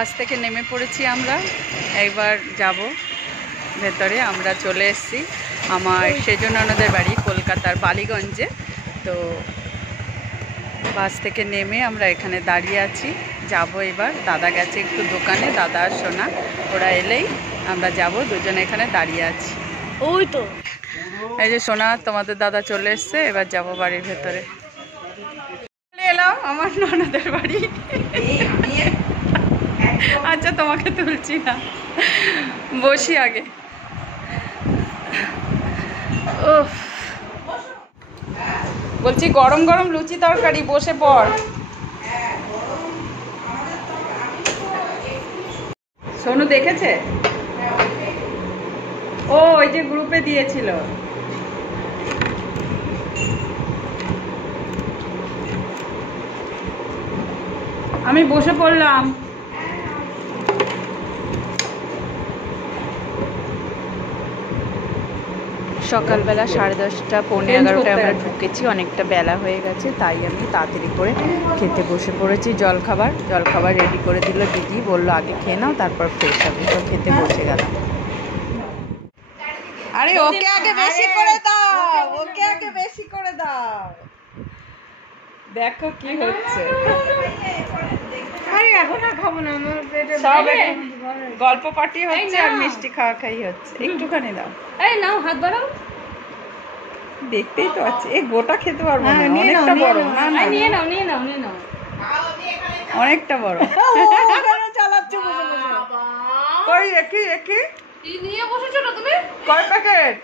বাস থেকে নেমে পড়েছি আমরা, এবার যাব ভেতরে। আমরা চলে এসেছি আমার সেজন্য ননদের বাড়ি কলকাতার বালিগঞ্জে। তো বাস থেকে নেমে আমরা এখানে দাঁড়িয়ে আছি, যাব এবার। দাদা গেছে একটু দোকানে, দাদা আর সোনা, ওরা এলেই আমরা যাব। দুজনে এখানে দাঁড়িয়ে আছি। ওই তো এই যে সোনা, তোমাদের দাদা চলে এসছে, এবার যাব বাড়ির ভেতরে। চলে এলাম আমার ননদের বাড়ি। আচ্ছা তোমাকে তুলছি না, বসি আগে। ও বলছি গরম গরম লুচি তরকারি, বসে পড়। সোনু দেখেছে? ও ওই যে গ্রুপে দিয়েছিল। আমি বসে পড়লাম। সকালবেলা 10:30 পৌনে 11টায় আমরা ঢুকেছি, অনেকটা বেলা হয়ে গেছে, তাই আমি তাড়াতাড়ি করে খেতে বসে পড়েছি। জলখাবার রেডি করে দিল দিদি, বললো আগে খেয়ে নাও তারপর ফ্রেশ হবে। তো খেতে বসে গেলাম। আরে ওকে আগে বেশি করে দাও, ওকে আগে বেশি করে দাও। দেখো কি হচ্ছে। আরে এখন আর খাবো না, আমার পেটে সব গল্প পার্টি হচ্ছে আর মিষ্টি খাওয়া খাই হচ্ছে। একটুখানি দাও। এই নাও, হাত বাড়াও। দেখতেই তো আছে, এই গোটা খেতে পারবো না, অনেকটা বড়। না না নিয়ে নাও, নিয়ে নাও, নিয়ে নাও। অনেকটা বড়। চালাচ্ছ বসে বসে। কই একই একই কি নিয়ে বসেছো না তুমি? কয় প্যাকেট?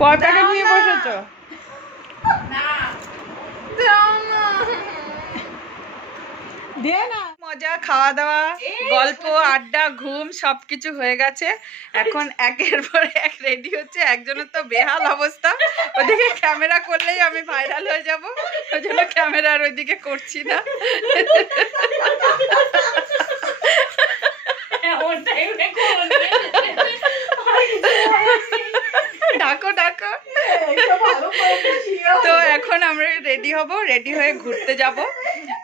কয় প্যাকেট নিয়ে বসেছো? না দাও না, দিয়ে না। মজা, খাওয়া দাওয়া, গল্প, আড্ডা, ঘুম সবকিছু হয়ে গেছে। এখন একের পর এক রেডি হচ্ছে। একজনের তো বেহাল অবস্থা, ওদিকে ক্যামেরা করলেই আমি ভাইরাল হয়ে যাব, ওই জন্য ক্যামেরা আর ওইদিকে করছি না। ডাকো ডাকো। তো এখন আমরা রেডি হব, রেডি হয়ে ঘুরতে যাব।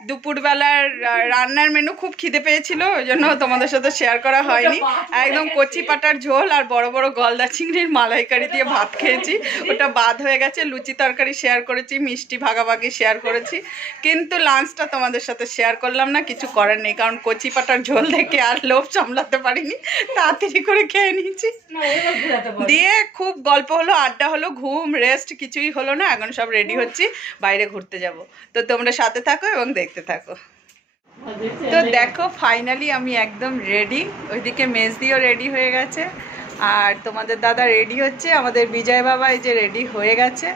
দুপুরবেলার রান্নার মেনু খুব খিদে পেয়েছিল, ওই জন্য তোমাদের সাথে শেয়ার করা হয়নি। একদম কচি পাটার ঝোল আর বড় বড় গলদা চিংড়ির মালাইকারি দিয়ে ভাত খেয়েছি, ওটা বাদ হয়ে গেছে। লুচি তরকারি শেয়ার করেছি, মিষ্টি ভাগাভাগি শেয়ার করেছি, কিন্তু লাঞ্চটা তোমাদের সাথে শেয়ার করলাম না। কিছু করার নেই, কারণ কচি পাটার ঝোল দেখে আর লোভ সামলাতে পারিনি, তাড়াতাড়ি করে খেয়ে নিয়েছি। দিয়ে খুব গল্প হলো, আড্ডা হলো, ঘুম, রেস্ট কিছুই হলো না। এখন সব রেডি হচ্ছি, বাইরে ঘুরতে যাব। তো তোমরা সাথে থাকো এবং দেখতে থাকো। তো দেখো ফাইনালি আমি একদম রেডি। ওইদিকে মেজদিও রেডি হয়ে গেছে, আর তোমাদের দাদা রেডি হচ্ছে। আমাদের বিজয় বাবা এই যে রেডি হয়ে গেছে,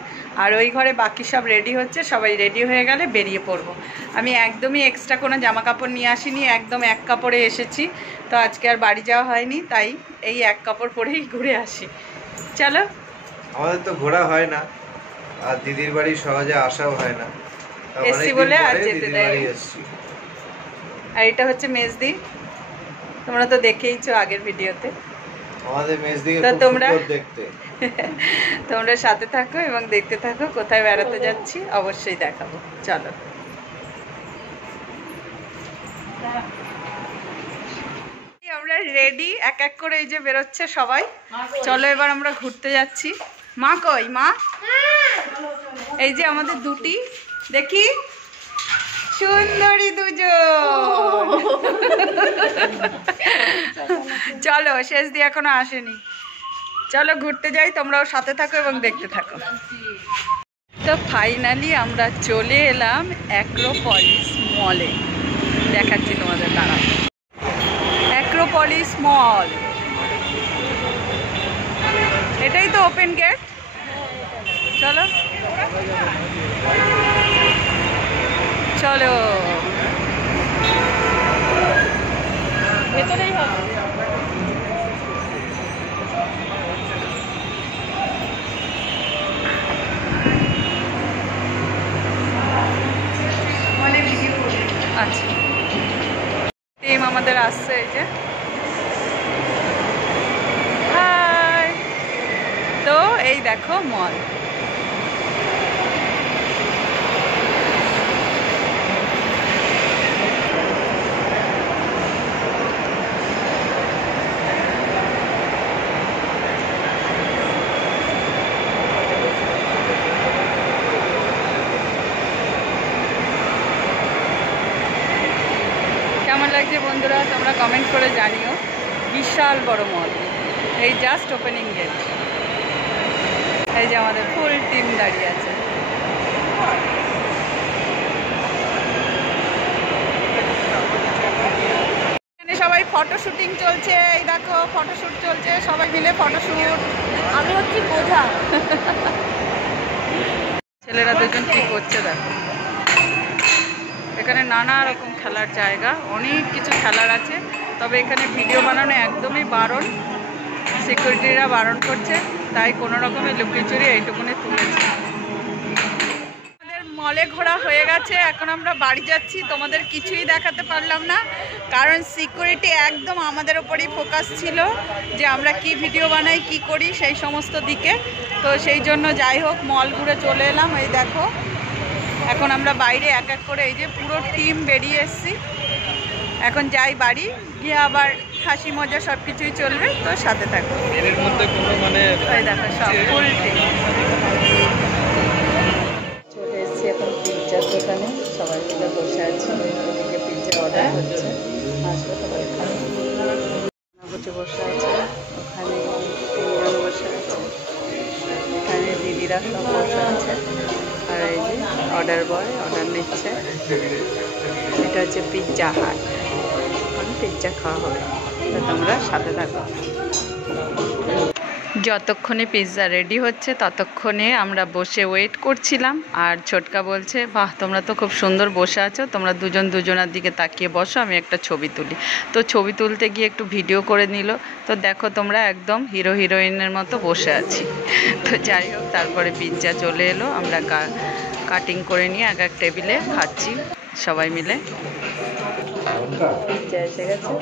আর ওই ঘরে বাকি সব রেডি হচ্ছে। সবাই রেডি হয়ে গেলে বেরিয়ে পড়বো। আমি একদমই এক্সট্রা কোনো জামা কাপড় নিয়ে আসিনি, একদম এক কাপড়ে এসেছি। তো আজকে আর বাড়ি যাওয়া হয়নি, তাই এই এক কাপড় পরেই ঘুরে আসি। চলো। আমাদের তো ঘোরা হয় না, আর দিদির বাড়ি সহজে আসাও হয় না, এসছি বলে আর যেতে দেয়। আর এটা হচ্ছে মেজদি, তোমরা তো দেখেইছো আগের ভিডিওতে। আমাদের মেজদিকে তো খুব তোমরা সুন্দর দেখতে। তোমরা সাথে থাকো এবং দেখতে থাকো। কোথায় বেড়াতে যাচ্ছি অবশ্যই দেখাবো। চলো। আমরা রেডি, এক এক করে এই যে বেরোচ্ছে সবাই। চলো এবার আমরা ঘুরতে যাচ্ছি। মা কই? মা এই যে আমাদের দুটি, দেখি সুন্দরী দুজন। চলো, শেষ দিয়ে এখনো আসেনি। চলো ঘুরতে যাই, তোমরাও সাথে থাকো এবং দেখতে থাকো। তো ফাইনালি আমরা চলে এলাম অ্যাক্রোপলিস মলে। দেখাচ্ছি তোমাদের, দাঁড়াও। অ্যাক্রোপলিস মল, এটাই তো ওপেন গেট। চলো চলো, ভেতরেই হবে। আচ্ছা, টিম আমাদের আসছে, এই যে হাই। তো এই দেখো মল। বন্ধুরা তোমরা কমেন্ট করে জানিও। বিশাল বড় মল, এই জাস্ট ওপেনিং গেট। এই যে আমাদের ফুল টিম দাঁড়িয়ে আছে। এখানে সবাই ফটো শুটিং চলছে, এই দেখো ফটোশুট চলছে, সবাই মিলে ফটোশুট। আমি হচ্ছি বোঝা। ছেলেরা দুজন কি করছে দেখো। এখানে নানা রকম খেলার জায়গা, অনেক কিছু খেলার আছে, তবে এখানে ভিডিও বানানো একদমই বারণ, সিকিউরিটিরা বারণ করছে, তাই কোনো রকমের লুকিয়ে এইটুকুনে তুলেছে। আমাদের মলে ঘোরা হয়ে গেছে, এখন আমরা বাড়ি যাচ্ছি। তোমাদের কিছুই দেখাতে পারলাম না, কারণ সিকিউরিটি একদম আমাদের ওপরই ফোকাস ছিল যে আমরা কি ভিডিও বানাই, কি করি সেই সমস্ত দিকে। তো সেই জন্য যাই হোক মল ঘুরে চলে এলাম। এই দেখো এখন আমরা বাইরে এক এক করে এই যে পুরো টিম বেরিয়ে এসেছি। এখন যাই বাড়ি গিয়ে আবার হাসি মজা সব কিছুই চলবে, তো সাথে থাকো। এর মধ্যে কোনো মানে ওই দেখো সব ফুল টিম চলে এসেছি এখন পিৎজার দোকানে, সবাই মিলে বসে আছে। ওদিকে পিৎজা অর্ডার হচ্ছে, আসলে সবাই খাবে। বসে বসে আছে, ওখানে তিনজন বসে আছে, এখানে দিদিরা সব বসে আছে, আর এই যে অর্ডার বয় অর্ডার নিচ্ছে। এটা হচ্ছে পিৎজা হাট, মানে পিৎজা খাওয়া হবে, তো তোমরা সাথে থাকো। যতক্ষণে পিৎজা রেডি হচ্ছে ততক্ষণে আমরা বসে ওয়েট করছিলাম। আর ছোটকা বলছে, বাহ তোমরা তো খুব সুন্দর বসে আছো, তোমরা দুজন দুজনের দিকে তাকিয়ে বসো, আমি একটা ছবি তুলি। তো ছবি তুলতে গিয়ে একটু ভিডিও করে নিল। তো দেখো তোমরা একদম হিরো হিরোইনের মতো বসে আছি। তো যাই হোক তারপরে পিৎজা চলে এলো, আমরা কাটিং করে নিয়ে এক এক টেবিলে খাচ্ছি সবাই মিলে। পিৎজা এসে গেছে,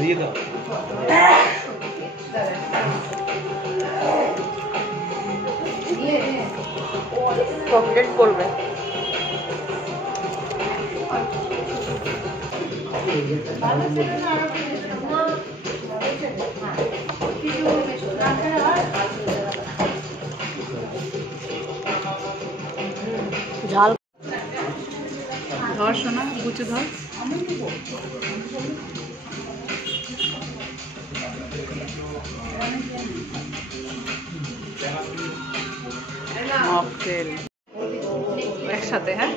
দিয়ে দাও। কমপ্লিট করবে। ঝাল ধর শোনা, কুচু ধর। মকটেল একসাথে, হ্যাঁ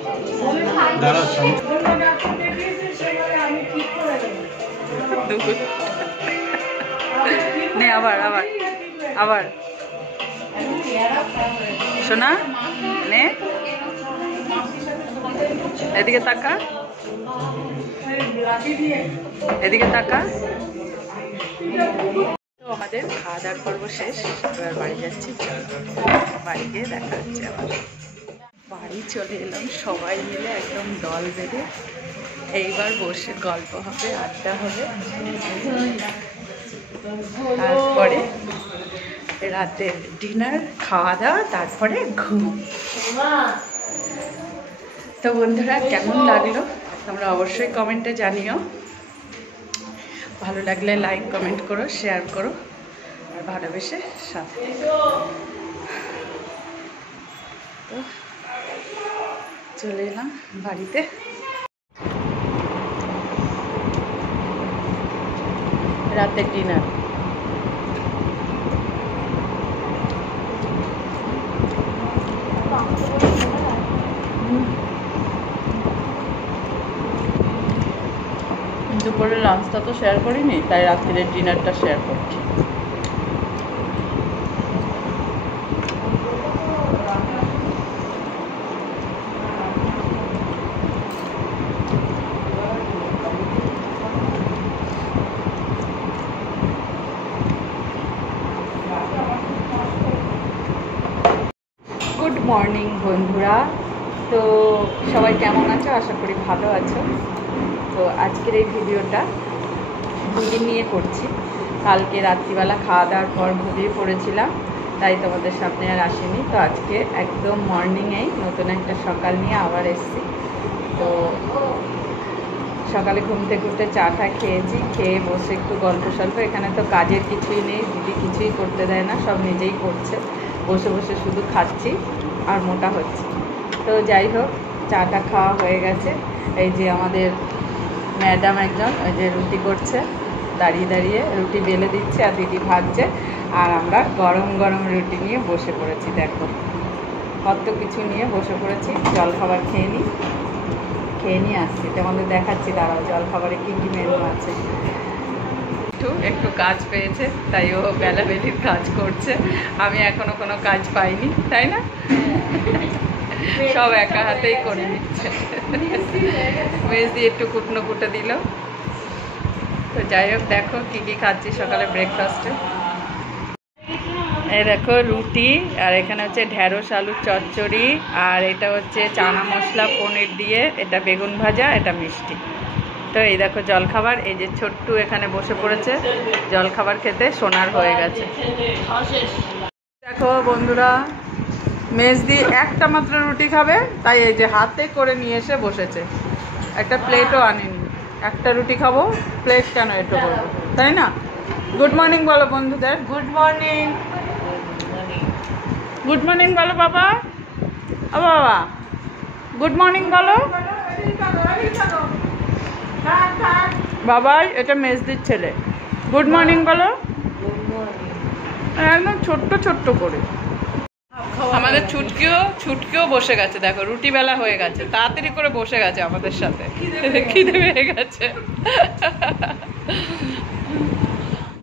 নে আবার আবার আবার শোনা নে, এদিকে তাকা, এদিকে তাকা। তো আমাদের খাওয়া দাওয়ার পর্ব শেষ, এবার বাড়ি যাচ্ছি। বাড়ি গিয়ে দেখা হচ্ছে আবার। বাড়ি চলে এলাম সবাই মিলে একদম দল বেঁধে। এইবার বসে গল্প হবে, আড্ডা হবে, তারপরে রাতের ডিনার, খাওয়া দাওয়া, তারপরে ঘুম। তো বন্ধুরা কেমন লাগলো তোমরা অবশ্যই কমেন্টে জানিও। ভালো লাগলে লাইক কমেন্ট করো, শেয়ার করো, আর ভালোবেসে সাথে। তো চলে এলাম বাড়িতে। রাতের ডিনার দুপুরের লাঞ্চটা তো শেয়ার করিনি, তাই রাত্রির ডিনারটা শেয়ার করছি। গুড মর্নিং বন্ধুরা, তো সবাই কেমন আছো? আশা করি ভালো আছো। তো আজকের এই ভিডিওটা দুদিন নিয়ে করছি। কালকে রাত্রিবেলা খাওয়া দাওয়ার পর ঘুমিয়ে পড়েছিলাম, তাই তোমাদের সামনে আর আসিনি। তো আজকে একদম মর্নিংয়েই নতুন একটা সকাল নিয়ে আবার এসেছি। তো সকালে ঘুম থেকে উঠে চা টা খেয়েছি, খেয়ে বসে একটু গল্প সল্প। এখানে তো কাজের কিছুই নেই, দিদি কিছুই করতে দেয় না, সব নিজেই করছে। বসে বসে শুধু খাচ্ছি আর মোটা হচ্ছে। তো যাই হোক, চাটা খাওয়া হয়ে গেছে। এই যে আমাদের ম্যাডাম একজন ওই যে রুটি করছে, দাঁড়িয়ে দাঁড়িয়ে রুটি বেলে দিচ্ছে আর দিদি ভাজছে, আর আমরা গরম গরম রুটি নিয়ে বসে পড়েছি। দেখো কত কিছু নিয়ে বসে পড়েছি। জলখাবার খেয়ে নিয়ে আসছি, তোমাদের দেখাচ্ছি। দাঁড়াও জলখাবারে কী কী মেনু আছে। একটু কাজ পেয়েছে, তাই ও বেলাবেলির কাজ করছে। আমি এখনো কোনো কাজ পাইনি, তাই না? সব একা হাতেই করে নিচ্ছে। মেজদি একটু কুটনো কুটে দিল। তো যাই হোক, দেখো কি কি খাচ্ছি সকালে ব্রেকফাস্টে। এই দেখো রুটি, আর এখানে হচ্ছে ঢেঁড়স আলুর চচ্চড়ি, আর এটা হচ্ছে চানা মশলা পনির দিয়ে, এটা বেগুন ভাজা, এটা মিষ্টি। তো এই দেখো জলখাবার। এই যে ছোট্টু এখানে বসে পড়েছে জলখাবার খেতে, সোনার হয়ে গেছে। দেখো বন্ধুরা, মেজদি একটা মাত্র রুটি খাবে, তাই এই যে হাতে করে নিয়ে এসে বসেছে। একটা প্লেটও আনেনি, একটা রুটি খাবো, প্লেট কেন এটা করবো, তাই না? গুড মর্নিং বলো বন্ধুদের। গুড মর্নিং, গুড মর্নিং বলো বাবা। ও বাবা, গুড মর্নিং বলো। বাবাই, এটা মেজদির ছেলে। গুড মর্নিং বলো, একদম ছোট্ট ছোট্ট করে। আমাদের ছুটকিও বসে গেছে। দেখো রুটি বেলা হয়ে গেছে, তাড়াতাড়ি করে বসে গেছে আমাদের সাথে, খিদে পেয়ে গেছে।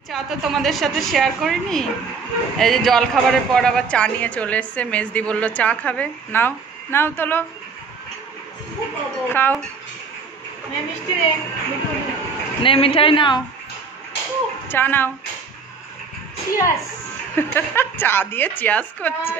চা তো তোমাদের সাথে শেয়ার করিনি। এই যে জল খাবারের পর আবার চা নিয়ে চলে এসছে। মেজদি বললো চা খাবে, নাও নাও তোলো, খাও। নে মিঠাই নাও, চা নাও। চা দিয়ে চিয়াস করছে।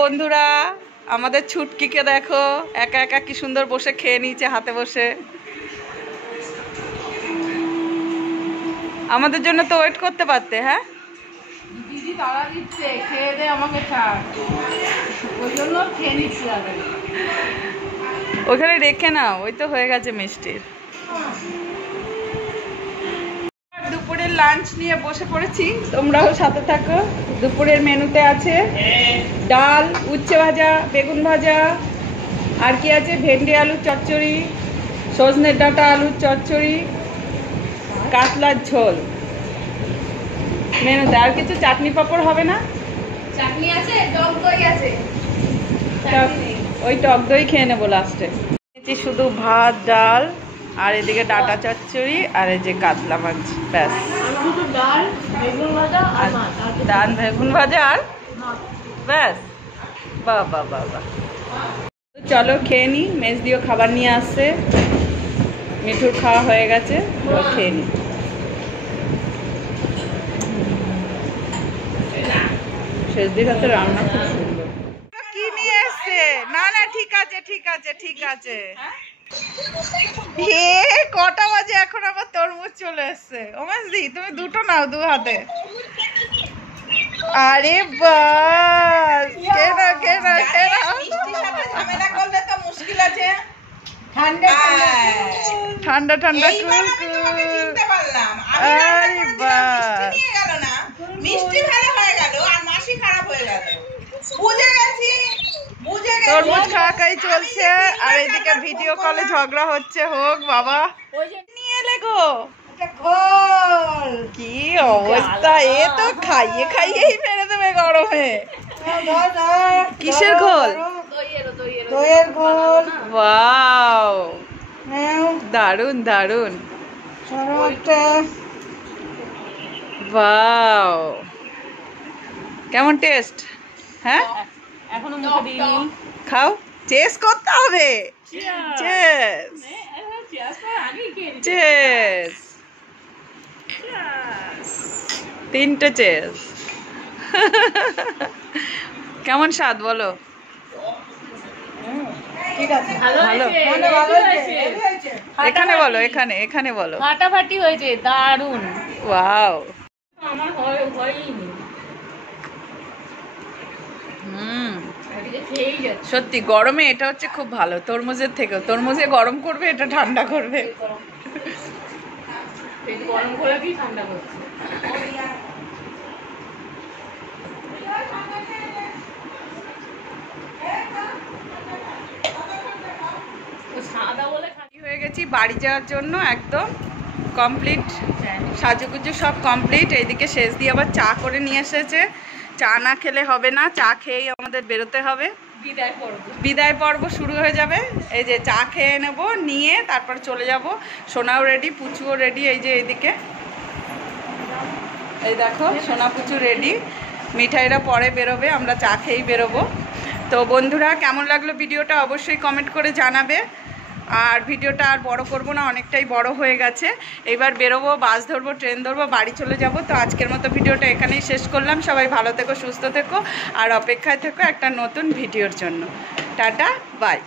বন্ধুরা, আমাদের ছুটকিকে দেখো একা একা কি সুন্দর বসে খেয়ে নিয়েছে হাতে বসে। আমাদের জন্য তো ওয়েট করতে পারতে। হ্যাঁ দিদি তাড়া দিচ্ছে, খেয়ে দে আমাকে ছাড়, ওই জন্য খেয়ে নিচ্ছি। ওখানে রেখে নাও, ওই তো হয়ে গেছে মিষ্টির। দুপুরের লাঞ্চ নিয়ে বসে পড়েছি, তোমরাও সাথে থাকো। দুপুরের মেনুতে আছে ডাল, উচ্ছে ভাজা, বেগুন ভাজা, আর কি আছে ভেন্ডি আলুর চচ্চড়ি, সজনের ডাঁটা আলুর চচ্চড়ি, কাতলার ঝোল মেনুতে। আর কিছু চাটনি পাঁপড় হবে না? চাটনি আছে, টক দই আছে। ওই টক দই খেয়ে নেবো লাস্টে। শুধু ভাত ডাল, আর এদিকে ডাঁটা চচ্চড়ি, আর এই যে কাতলা মাছ, ব্যাস। ডাল, বেগুন ভাজা আর মাছ। ডাল, বেগুন ভাজা আর ব্যাস। বাহ বাহ বাহ বাহ। চলো খেয়ে নি। মেজদিও খাবার নিয়ে আসছে, মিঠুর খাওয়া হয়ে গেছে, ও খেয়ে নি। শেষদির হাতে রান্না খুব সুন্দর। কি নিয়ে এসছে? না না ঠিক আছে ঠিক আছে ঠিক আছে। হে কটা বাজে, এখন আবার তরমুজ চলে এসছে। ওমেশদি তুমি দুটো নাও, দু হাতে। আরে বাস, কেনা কেনা কেনা। মিষ্টির সাথে ঝামেলা করলে তো মুশকিল আছে। ঠান্ডা ঠান্ডা ঠান্ডা এইবার আমি তোমাকে চিনতে পারলাম। আমি রান্না করেছিলাম, মিষ্টি নিয়ে গেল না। মিষ্টি ভালো হয়ে গেল আর মাসি খারাপ হয়ে গেল। বুঝে গেছি, বুঝে গেছি। তরমুজ খাওয়াই চলছে আর এদিকে ভিডিও কলে ঝগড়া হচ্ছে। হোক বাবা, নিয়ে এলে গো। গোল কি অবস্থা, এ তো খাইয়ে খাইয়েই মেরে দেবে গরমে। কিসের ঘোল? দইয়ের গোল ওয়াও, নাও দারুন দারুন, সরোটা ওয়াও, কেমন টেস্ট? হ্যাঁ, এখনো মুখে দিইনি। খাও, চেস করতে হবে। চেস চেস, তিনটে চেস। কেমন স্বাদ বলো? ঠিক আছে ভালো ভালো। হয়েছে, ভালো ভালো হয়েছে। হয়েছে এখানে বলো, এখানে এখানে বলো। ফাটাফাটি হয়েছে, দারুণ। ওয়াও, আমার হয়নি। হুম, এদিকে খেয়েই যাচ্ছে। সত্যি গরমে এটা হচ্ছে খুব ভালো, তরমুজের থেকেও। তরমুজে গরম করবে, এটা ঠান্ডা করবে। পেট গরম করে কি ঠান্ডা করছে। ও সাদা বলে রেডি হয়ে গেছি বাড়ি যাওয়ার জন্য, একদম কমপ্লিট, সাজুগুজু সব কমপ্লিট। এইদিকে শেষ দিয়ে আবার চা করে নিয়ে এসেছে। চা না খেলে হবে না, চা খেয়েই আমাদের বেরোতে হবে। বিদায় করবো। বিদায় পর্ব শুরু হয়ে যাবে। এই যে চা খেয়ে নেব, নিয়ে তারপর চলে যাব। সোনাও রেডি, পুচুও রেডি। এই যে এইদিকে, এই দেখো সোনা পুচু রেডি। মিঠাইরা পরে বেরোবে, আমরা চা খেয়েই বেরোবো। তো বন্ধুরা, কেমন লাগলো ভিডিওটা অবশ্যই কমেন্ট করে জানাবে। আর ভিডিওটা আর বড় করব না, অনেকটাই বড় হয়ে গেছে। এবার বেরোবো, বাস ধরবো, ট্রেন ধরবো, বাড়ি চলে যাব। তো আজকের মতো ভিডিওটা এখানেই শেষ করলাম। সবাই ভালো থেকো, সুস্থ থেকো, আর অপেক্ষায় থেকো একটা নতুন ভিডিওর জন্য। Tata, by.